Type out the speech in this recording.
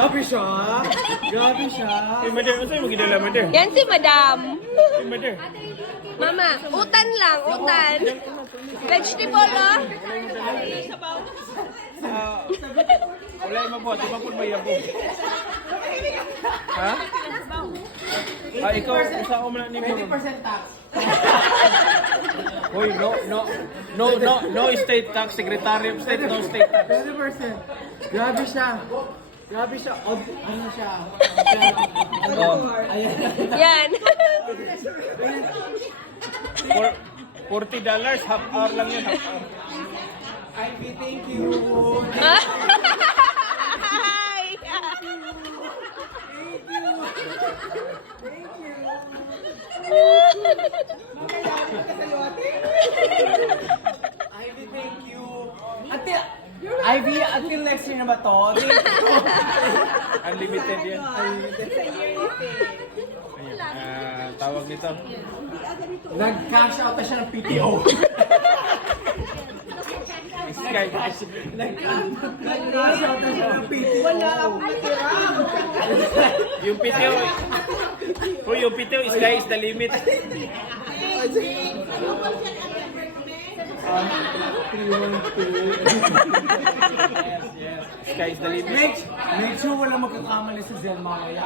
Grabe siya. Grabe siya. Mother, ano sa'yo magiging dala, Mother? Yan si Madam. Mother. Mama, utan lang, utan. Vegetable, oh. Wala yung mabuhat, di ba po mayabong? Ha? Ikaw, usa ko mo na ni mo. 20% tax. Hoy, no state tax, Secretary of State, no state tax. 20%. Grabe siya. Grabe siya. Ano siya? Ayan. Yan. $40, half hour lang yun, half hour. Ivy, thank you. Ivy, thank you. Ate, Ivy, until next year na ba to? Unlimited yan. Tawag nito. Nag-cash out na siya ng PTO. Sky. Nag-cash out na siya ng PTO. Wala akong matira. Yung PTO. Oh, yung PTO, sky is the limit. Sky is the limit. Make sure wala magkakamali sa Zen mamaya.